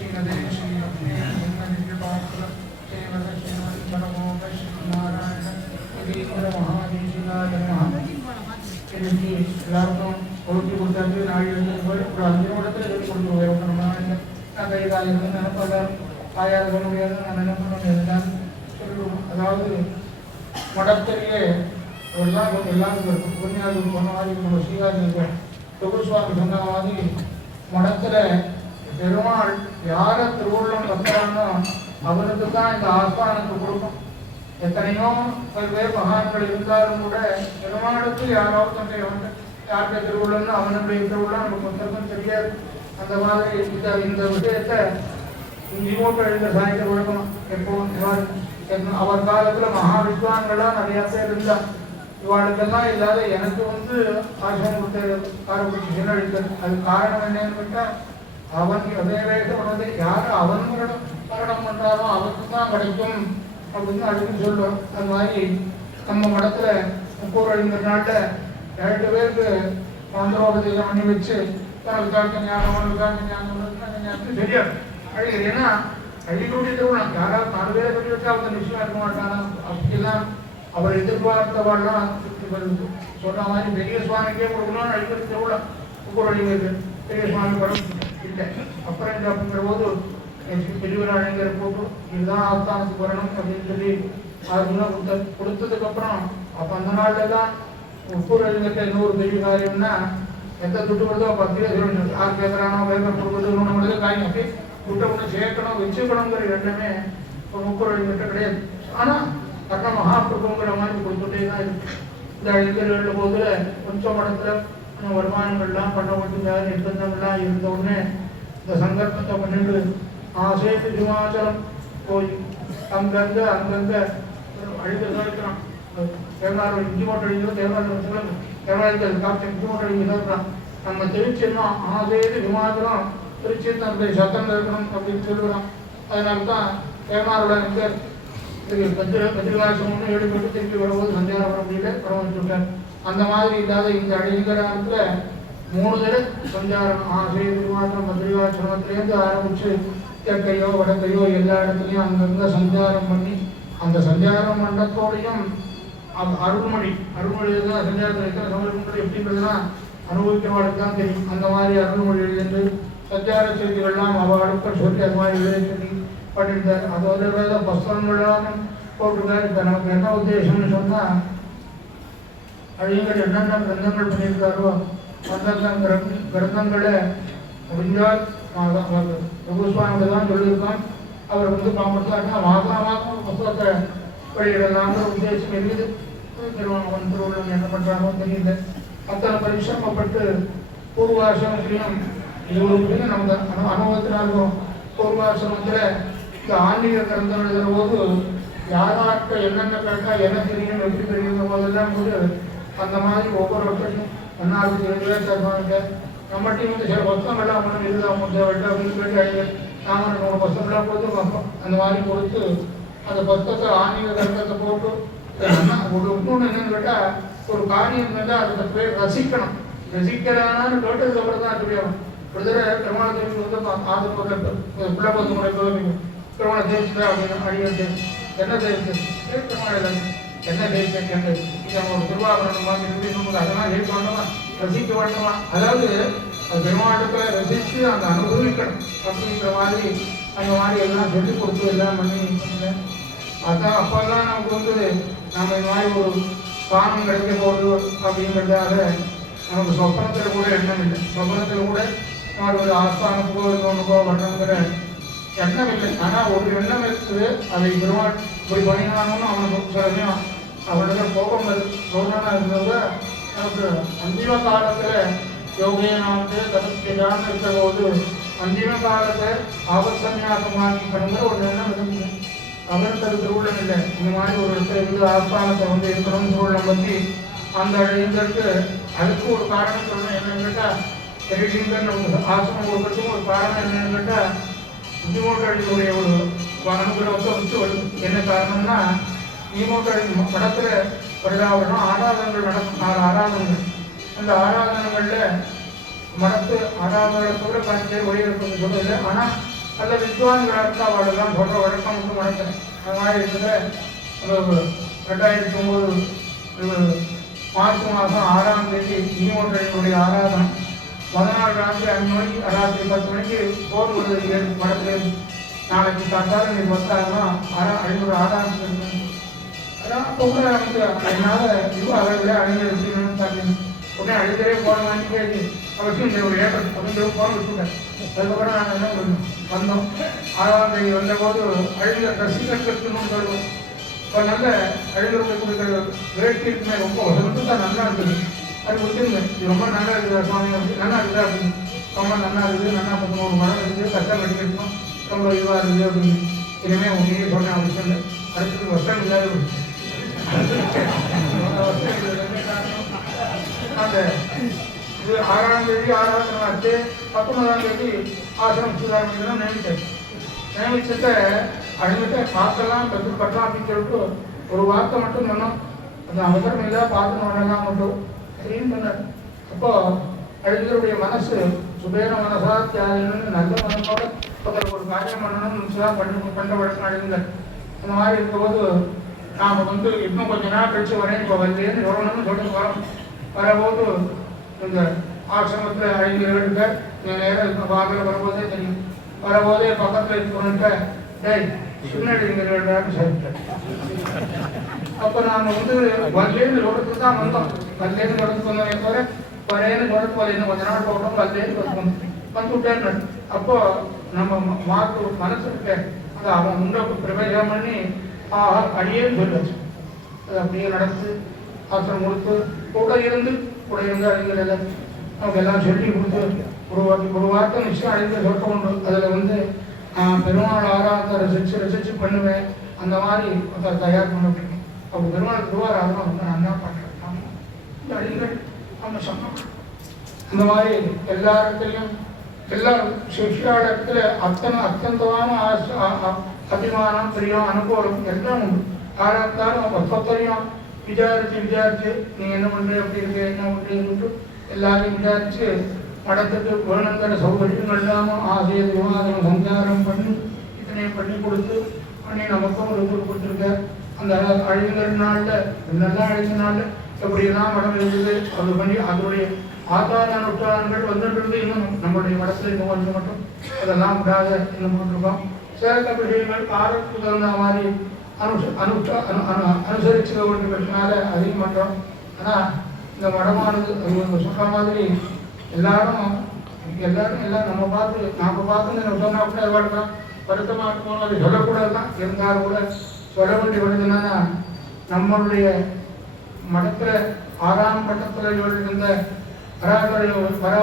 ஸ்ரீமதே ஸ்ரீ பாத்திர ஸ்ரீமத ஸ்ரீமதி பரமோக ஸ்ரீநாராயண இதீந்திர மகாதேசிகாய நமः இன்னைக்கு எல்லாருக்கும் ஒழுக்கி கொடுத்தாச்சு நாள் எழுந்திருப்போம் ஒரு அஞ்சு நிமிடத்தில் எழுதி கொடுத்து போயிடும் நான் கை கால் இருந்து நினைப்பல ஆயார் சொல்ல முடியாது நான் நினைப்பணும் இருந்தான் சொல்லுவோம் அதாவது மடத்திலேயே எல்லாம் எல்லாம் இருக்கும் புண்ணியாதி சொன்ன மாதிரி நம்ம ஸ்ரீகாதி இருக்கும் தொகுசுவாமி சொன்ன மாதிரி மடத்துல பெருமாள் யார திருவுள்ளம் வைக்கிறானோ அவனுக்கு தான் இந்த ஆஸ்தானத்தை கொடுக்கும். எத்தனையோ பல்வேறு மகான்கள் இருந்தாலும் கூட பெருமாளுக்கு யாராவது தந்தை வந்து யாருக்கு திருவுள்ளம்னு அவனுடைய திருவுள்ளம் நமக்கு ஒருத்தருக்கும் தெரியாது. அந்த மாதிரி இந்த இந்த விஷயத்தை இங்கோட்டு எழுந்த சாய்ந்த வழக்கம் எப்பவும் அவர் காலத்துல மகா வித்வான்கள்லாம் நிறைய பேர் இருந்தா இவாளுக்கெல்லாம் இல்லாத எனக்கு வந்து ஆசிரம் கொடுத்த ஆரம்பிச்சு சின்னழித்தது அது காரணம் என்னன்னு கேட்டா அவன் அதே வந்து யார் அவன் மரணம் மரணம் பண்றாரோ அவனுக்கு தான் கிடைக்கும் அப்படின்னு அடுத்து சொல்லும். அது மாதிரி நம்ம மடத்துல முப்பூர் அழிந்த நாட்டில் ரெண்டு பேருக்கு மந்திரோபதேசம் பண்ணி வச்சு தனக்கு தாக்க ஞானம் அவனுக்கு தாக்க ஞானம் அவனுக்கு தெரியாது. அழகு ஏன்னா அழிக்கூடிய திருவிழம் யாராவது நாலு பேரை கட்டி வச்சா அவங்க நிச்சயமா இருக்க மாட்டானா? அப்படிலாம் அவர் எதிர்பார்த்தவாள்லாம் இவர் சொன்ன மாதிரி பெரிய சுவாமிக்கே கொடுக்கணும்னு அழிக்கிறது திருவிழா முப்பூர் பெரிய சுவாமி படம் இல்லை அப்புறம் என்ன அப்படிங்கிற போது பெரியவராளுங்கிற போட்டு இதுதான் ஆஸ்தானத்துக்கு வரணும் அப்படின்னு சொல்லி அதுலாம் கொடுத்த கொடுத்ததுக்கு அப்புறம் அப்ப அந்த நாள்ல தான் உப்பூர் எழுதிட்ட இன்னொரு பெரிய காரியம்னா எந்த துட்டு வருதோ அப்ப அப்படியே சொல்லணும் யார் கேட்கறானோ வேகம் கொடுக்குறது ஒன்று மட்டும் காரியம் அப்படியே துட்டை ஒன்று சேர்க்கணும் வச்சுக்கணுங்கிற எண்ணமே இப்போ முப்பூர் எழுதிட்ட கிடையாது ஆனா கர்ண மகாபிரபுங்கிற மாதிரி கொடுத்துட்டே தான் இருக்கு இந்த எழுதுகிற போதுல கொஞ்சம் மடத்துல இன்னும் வருமானங்கள்லாம் பண்ண வேண்டிய நிர்பந்தங்கள்லாம் இருந்த உடனே இந்த சங்கல்பத்தை பண்ணிட்டு ஆசேத்து ஹிமாச்சலம் போய் அங்கங்க அங்கங்க அழிந்து இருக்கிறான் தேவனார் இஞ்சி மூட்டை அழிஞ்சோ தேவனார் சொல்லுங்க தேவனார் காப்பிட்டு இஞ்சி மட்டும் அழிஞ்சு நம்ம நம்ம ஆ ஆசேத்து ஹிமாச்சலம் திருச்சி தன்னுடைய சத்தம் இருக்கணும் அப்படின்னு சொல்லுகிறான் அதனால தான் தேவனாரோட இங்கே பத்திர பத்திரிகாசம்னு ஏழு திருப்பி வரும்போது சந்தியாரம் வர முடியல பரவச்சுட்டார் அந்த மாதிரி இல்லாத இந்த அழிகிற மூணு தடவை சஞ்சாரம் ஆசை திருவாசம் ஆரம்பித்து தெற்கையோ வடக்கையோ எல்லா இடத்துலையும் அங்கங்கே சஞ்சாரம் பண்ணி அந்த சஞ்சார மண்டத்தோடையும் அந்த அருள்மொழி அருள்மொழியில் தான் சஞ்சாரத்தில் இருக்கிற சமர்ப்பணங்கள் எப்படின்றதுனா அனுபவிக்கிறவர்களுக்கு தான் தெரியும். அந்த மாதிரி அருள்மொழி என்று சஞ்சார செய்திகள்லாம் அவளுக்கு சொல்லி அது மாதிரி எழுத சொல்லி பண்ணியிருந்தார். அதோட வேத புஸ்தகங்கள்லாம் போட்டிருக்காரு இப்போ நமக்கு என்ன உத்தேசம்னு சொன்னால் அழியங்கள் என்னென்ன கிரந்தங்கள் பண்ணியிருக்காரோ அந்தந்த கிரந்தங்களை முடிஞ்சால் பிரபுஸ்வாமிகிட்ட தான் சொல்லியிருக்கான். அவர் வந்து காமர்த்தாருன்னா மாதம் மாதம் புத்தகத்தை வெளியிடலாம்னு உத்தேசம் இருக்குது. திருவண்ணாமலை திருவள்ளுவர் என்ன பண்ணுறாரோ தெரியல. அத்தனை பரிசிரமப்பட்டு பூர்வாசிரமத்திலையும் இவ்வளவு நம்ம அனு அனுபவத்தினாலும் பூர்வாசிரமத்தில் இந்த ஆன்மீக கிரந்தம் எழுதுகிற போது யாராட்ட என்னென்ன கேட்டா என்ன தெரியும் எப்படி தெரியுங்கிற போதெல்லாம் கூட அந்த மாதிரி ஒவ்வொரு அண்ணாவுக்கு எழுதவே தருவாங்க நம்மகிட்டையும் வந்து சில புத்தகங்கள்லாம் ஒன்றும் எழுதாம தேவையில்லை அப்படின்னு சொல்லி அழிங்க நாங்கள் நூறு புத்தகம்லாம் கொடுத்து அந்த மாதிரி கொடுத்து அந்த புத்தகத்தை ஆன்மீக கிரந்தத்தை போட்டு ஒரு இன்னொன்று என்னன்னு கேட்டால் ஒரு காரியம் இருந்தால் அதை பேர் ரசிக்கணும். ரசிக்கிறானான்னு கேட்டதுக்கு அப்புறம் தான் தெரியும். ஒரு தடவை பெருமாள் தேவி வந்து ஆதரவு பிள்ளை பத்து முறை கோவிங்க பெருமாள் தேய்ச்சிதா அப்படின்னு அடிக்கிறது என்ன தேய்ச்சி பெருமாள் என்ன தேய்ச்சி என்ன இது ஒரு திருவாபரணமா மாதிரி அதெல்லாம் ஏற்க வேண்டுமா ரசிக்க வேண்டுமா? அதாவது அது ரசித்து அந்த அனுபவிக்கணும். அப்படின்ற மாதிரி அந்த மாதிரி எல்லாம் சொல்லி கொடுத்து எல்லாம் பண்ணி பண்ணேன். அதான் அப்பெல்லாம் நமக்கு வந்து நம்ம இந்த மாதிரி ஒரு பானம் கிடைக்க போகுது அப்படிங்கிறதால நமக்கு சொப்பனத்தில் கூட எண்ணம் இல்லை. சொப்பனத்தில் கூட நம்ம ஒரு ஆஸ்தானத்துக்கோ இன்னொன்றுக்கோ வரணுங்கிற எண்ணம் இல்லை ஆனால் ஒரு எண்ணம் இருக்குது. அதை பெருமாள் போய் பண்ணினாலும் அவனுக்கு சில சமயம் அவனுக்கு கோபம் ரோதனா இருந்தது எனக்கு அந்திம காலத்தில் யோகியனாவது நான் வந்து இருக்கிற போது அந்திம காலத்தை ஆபத் ஒரு எண்ணம் இருந்துச்சு அவருக்கு அது திருவுள்ளம் இல்லை இந்த மாதிரி ஒரு இடத்துல இருந்து ஆஸ்தானத்தை வந்து இருக்கணும் திருவுள்ளம் பற்றி அந்த இதற்கு அதுக்கு ஒரு காரணம் சொல்லணும் என்னன்னு கேட்டால் பெரியலிங்கன்னு ஒரு ஆசிரமம் கொடுக்கறதுக்கும் ஒரு காரணம் என்னன்னு கேட்டால் புத்திமோட்டடிகளுடைய ஒரு அனுகிரகத்தை வச்சு வருது என்ன காரணம்னா நீமோட்டடி படத்தில் வருடாவரம் ஆராதனைகள் நடக்கும். ஆறு ஆராதனைகள். அந்த ஆராதனைகளில் மடத்து ஆராதனத்தோட காட்சியை வெளியிருப்பது சொல்லல ஆனால் நல்ல வித்வான்கள் இருந்தால் அவளெல்லாம் சொல்கிற வழக்கம் வந்து முடக்கிறேன் அந்த மாதிரி இருக்கிற ரெண்டாயிரத்தி ஒம்பது மார்ச் மாதம் ஆறாம் தேதி இனிமொன்றையினுடைய ஆராதனை பதினாலு ராத்திரி அஞ்சு மணிக்கு ராத்திரி பத்து மணிக்கு போர் வருது ஏழு மடத்துல நாளைக்கு காத்தால நீ பத்தாயிரமா ஆறா ஐநூறு ஆதாரம் அதான் அப்போ கூட நமக்கு என்னால் இது அளவில் அழிஞ்சு வச்சுக்கணும்னு தரணும் உடனே அழுதவே போடலான்னு கேட்டு அவசியம் இந்த ஒரு ஏக்கர் அப்படின்னு போன விட்டுட்டேன் அதுக்கப்புறம் நாங்கள் என்ன வந்தோம். ஆறாம் தேதி வந்தபோது அழுகிற ரசிகர் இருக்கணும்னு சொல்லுவோம் இப்போ நல்ல அழுகிறவங்களுக்கு கொடுக்குற வேட்கை இருக்குமே ரொம்ப தான் நல்லா இருக்குது சார் கொடுத்துருங்க இது ரொம்ப நல்லா இருக்குது சுவாமி நல்லா இருக்குது அப்படின்னு. ரொம்ப நல்லா இருக்குது. நல்லா பக்கம் ஒரு மரம் இருக்குது. கஷ்டம் கட்டிக்கணும் ரொம்ப இதுவாக இருக்குது அப்படின்னு. இனிமேல் உண்மையே சொன்ன அவசியம் இல்லை. அடுத்தது வருஷம் இல்லாத அந்த இது ஆறாம் தேதி ஆறாம் ஆச்சு பத்தொன்பதாம் தேதி ஆசிரம் சுதாரணம் நியமிச்சேன் நியமிச்சத அழுகிட்ட பார்க்கலாம் பெற்று கட்டலாம் அப்படின்னு சொல்லிட்டு ஒரு வார்த்தை மட்டும் சொன்னோம் அந்த அவசரம் இல்லை பார்த்து வரலாம் மட்டும் சரின்னு சொன்னார் அப்போ அழுகிறவுடைய மனசு சுபேர மனசா தியாகின்னு நல்ல மனசோட ஒருத்தருக்கு ஒரு காரியம் பண்ணணும்னு தான் பண்ண பண்ண வழக்கம் அழுந்தார் அந்த மாதிரி இருக்கும்போது நாம் வந்து இன்னும் கொஞ்ச நாள் கழிச்சு வரேன் இப்போ வந்தேன்னு சொல்லணும்னு சொல்லிட்டு வரோம் வரும்போது இந்த ஆசிரமத்தில் அழிஞர்களுக்கு நேரம் இப்போ பார்க்கல வரும்போதே தெரியும் வரும்போதே பக்கத்தில் இருக்கிறவன்ட்ட டேய் சின்னடிங்கிறான்னு சொல்லிட்டேன் அப்போ நாம் வந்து வல்லேன்னு ரோடுக்கு தான் வந்தோம். வல்லேன்னு ரோடுக்கு வந்தோம் போல பழையன்னு ரோடுக்கு போலேருந்து கொஞ்ச நாள் போட்டோம் வல்லேன்னு சொல்லுவோம் வந்து விட்டேன் அப்போ நம்ம மாற்று மனசு இருக்க அதை அவன் உண்டக்கு பிரபஞ்சம் பண்ணி ஆஹா அடியேன்னு சொல்லுவாச்சு அது அப்படியே நடந்து ஆசிரம் கொடுத்து கூட இருந்து கூட இருந்து அறிஞர் எல்லாம் அவங்க எல்லாம் சொல்லி கொடுத்து ஒரு வார்த்தை ஒரு வார்த்தை நிச்சயம் அழிந்த சொல்ல உண்டு. அதில் வந்து நான் பெருமாள் ஆராதத்தை ரசிச்சு ரசிச்சு பண்ணுவேன். அந்த மாதிரி தயார் பண்ண அப்போ பெருமாள் திருவாராதனம் வந்து நான் தான் பண்ணுறேன் இந்த அவங்க சொன்னாங்க இந்த மாதிரி எல்லா இடத்துலையும் எல்லா சிஷ்யாடத்துல அத்தனை அத்தந்தமான ஆச- அபிமானம் பிரியம் அனுகூலம் எல்லாம் உண்டு. யாராத்தாலும் ஒத்தொத்தரையும் விசாரிச்சு விசாரிச்சு நீ என்ன பண்ற எப்படி இருக்க என்ன பண்றீங்கன்னு எல்லாரையும் விசாரிச்சு மடத்துக்கு வேணுங்கிற சௌகரியம் இல்லாமல் ஆசைய விவாதம் சஞ்சாரம் பண்ணி இத்தனையும் பண்ணி கொடுத்து பண்ணி நமக்கும் ஒரு கொடுத்துருக்க அந்த அழிங்கிற நாளில் நல்லா அழிஞ்ச நாளில் எப்படியெல்லாம் மடம் இருந்தது அது பண்ணி அதனுடைய ஆதார நுட்பான்கள் வந்துட்டு இன்னும் நம்மளுடைய மடத்தில் இன்னும் கொஞ்சம் மட்டும் அதெல்லாம் விடாத இன்னும் போட்டிருக்கோம் சேர்த்த விஷயங்கள் காலத்துக்கு தகுந்த மாதிரி அனுஷ அனுஷ்டா அனு அனு அனுசரிச்சு வேண்டியதுனால அதையும் பண்ணுறோம் ஆனால் இந்த மடமானது அது இவங்க சொல்கிற மாதிரி எல்லாரும் எல்லாரும் எல்லாம் நம்ம பார்த்து நாம் பார்த்து சொன்னால் கூட வருத்தமாக இருக்கணும் அது சொல்லக்கூடாது தான் இருந்தாலும் கூட சொல்ல வேண்டிய வருதுன்னா நம்மளுடைய மடத்துல ஆறாம் பட்டத்தில் இருந்த பராபர பரா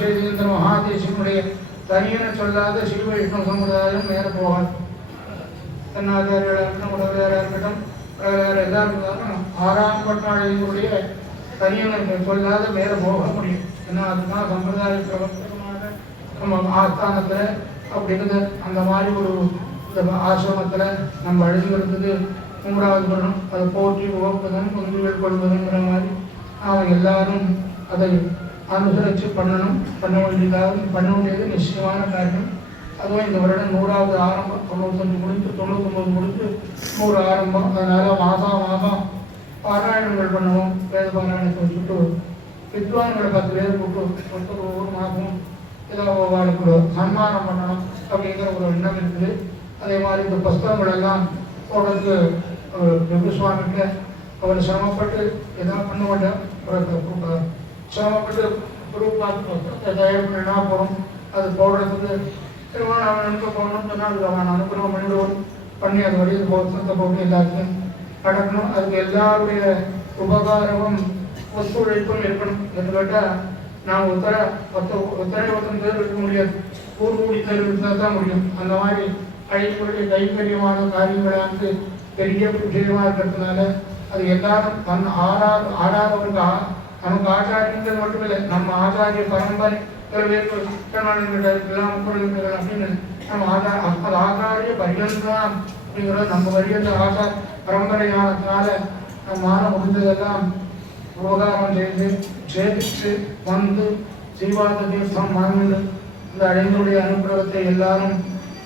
செய்திருந்த மகாதேசியனுடைய தனியன சொல்லாத சிவ வைஷ்ணவ சமுதாயம் மேல போகாது. தன்னாச்சாரியாக இருக்கட்டும் உடவியாராக இருக்கட்டும் பிரகாரம் இருந்தாலும் ஆறாம் பட்டாளிகளுடைய தனியனை சொல்லாத மேல போக முடியும். ஏன்னா அதுதான் சம்பிரதாய பிரவர்த்தகமாக நம்ம ஆஸ்தானத்தில் அப்படின்னு அந்த மாதிரி ஒரு இந்த ஆசிரமத்தில் நம்ம அழுகிறதுக்கு மூன்றாவது பண்ணணும் அதை போற்றி உகப்பதன் குந்திகள் கொள்வதுங்கிற மாதிரி. அவன் எல்லாரும் அதை அனுசரித்து பண்ணணும் பண்ண வேண்டியதாக பண்ண வேண்டியது நிச்சயமான காரியம். அதுவும் இந்த வருடம் நூறாவது ஆரம்பம் தொண்ணூத்தஞ்சு முடிஞ்சு தொண்ணூத்தொம்பது முடிஞ்சு நூறு ஆரம்பம். அதனால் மாதம் மாதம் பாராயணங்கள் பண்ணுவோம் வேத பாராயணத்தை வச்சுட்டு வித்வான்களை பத்து பேர் கூட்டு ஒருத்தர் ஒவ்வொரு மாதமும் ஏதோ சன்மானம் பண்ணணும் அப்படிங்கிற ஒரு எண்ணம் இருக்குது. அதே மாதிரி இந்த புஸ்தகங்கள் எல்லாம் போடுறதுக்கு ஒரு பிரபு சுவாமிகிட்ட அவர் சிரமப்பட்டு எதாவது பண்ண மாட்டேன் சிரமப்பட்டு குரூப் புஸ்தகத்தை தயார் பண்ணினா போகிறோம் அது போடுறதுக்கு திரும்ப அவன் அனுப்ப போகணும்னு சொன்னால் அதுக்கு அவன் அனுப்புகிறோம் பண்ணிடுவோம் பண்ணி அது வழியில் புஸ்தகத்தை போட்டு எல்லாத்தையும் நடக்கணும். அதுக்கு எல்லாருடைய உபகாரமும் ஒத்துழைப்பும் இருக்கணும். என்று கேட்டால் நான் உத்தர ஒத்த ஒத்தரை ஒருத்தன் பேர் இருக்க முடியாது. ஊர் கூடி தேர்வு இருந்தால் தான் முடியும். அந்த மாதிரி அழைப்புடைய கைங்கரியமான காரியங்களானது பெரிய விஷயமா இருக்கிறதுனால அது எல்லாரும் தன் ஆறா ஆறாதவருக்கு நமக்கு ஆச்சாரியங்கள் மட்டுமில்லை நம்ம ஆச்சாரிய பரம்பரை சில பேருக்கு சித்தனானவர்கள் முப்பதுகள் அப்படின்னு நம்ம ஆதா அது ஆச்சாரிய பரியந்தான் அப்படிங்கிறது நம்ம பரியந்த ஆச்சார பரம்பரையானதுனால நம்மால முடிந்ததெல்லாம் உபகாரம் செய்து வந்து தீர்த்தம் இந்த அடைந்துடைய அனுகிரகத்தை எல்லாரும்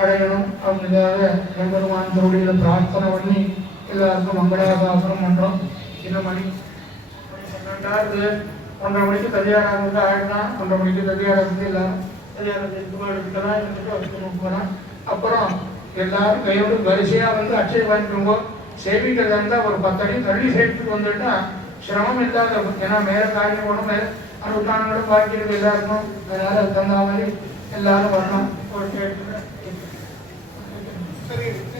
அடையணும். அப்படிங்கிறத எம்பெருமான் திருவடியில் பிரார்த்தனை பண்ணி எல்லாருக்கும் மங்களாசாசனம் பண்ணுறோம் என்ன மணி? பன்னெண்டாவது ஒன்றரை மணிக்கு தயாராகிறது ஆயிடுதான் ஒன்றரை மணிக்கு தயாராகிறது எல்லாம் தயாராக எடுத்துக்கலாம் போகலாம். அப்புறம் எல்லாரும் கையோடு வரிசையாக வந்து அச்சய பண்ணிக்கோங்க சேவிக்கிறது இருந்தால் ஒரு பத்தடி தள்ளி சேர்த்துட்டு வந்துட்டா சிரமம் இல்லாத ஏன்னா மேலே காரியம் போகணும் மேலே அனுஷ்டானங்களும் பாக்கியது எல்லாருக்கும். அதனால அதுக்கு தகுந்த மாதிரி எல்லாரும் வரணும். ஒரு கேட்டு சரி